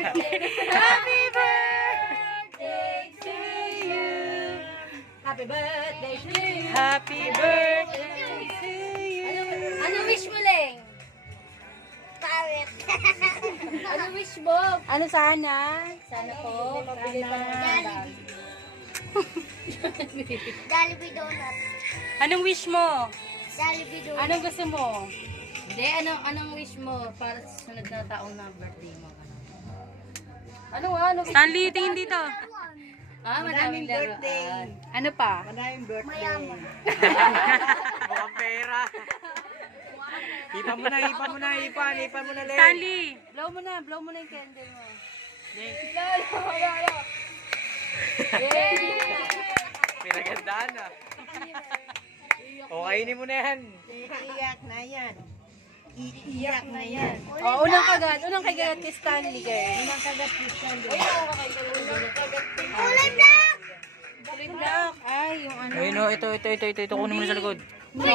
Happy birthday to you. Happy birthday to you. Happy birthday to you. Ano wish mo, Leng? Pawit. Ano wish mo? Ano sana? Sana po, mabili pa ng Jollibee donut. Anong wish mo? Jollibee donut. Anong gusto mo? Hindi, anong wish mo para sa sunod na taong na birthday mo? Ano? Stanley, tingin dito. Madaming birthday. laruan. Ano pa? Maraming birthday. Mayaman. Mukhang pera. Ipan mo na, ipan mo na, Len. Stanley, blow mo na yung candle mo. Pinagandaan na. O, kainin mo na yan. Iiyak na yan. Iiyak na yan. Unang kagat kay Stanley, guys. Unang kagat ni Stanley. Kulay black! Ay, yung ano. Ayun o, ito, kunin mo na sa likod.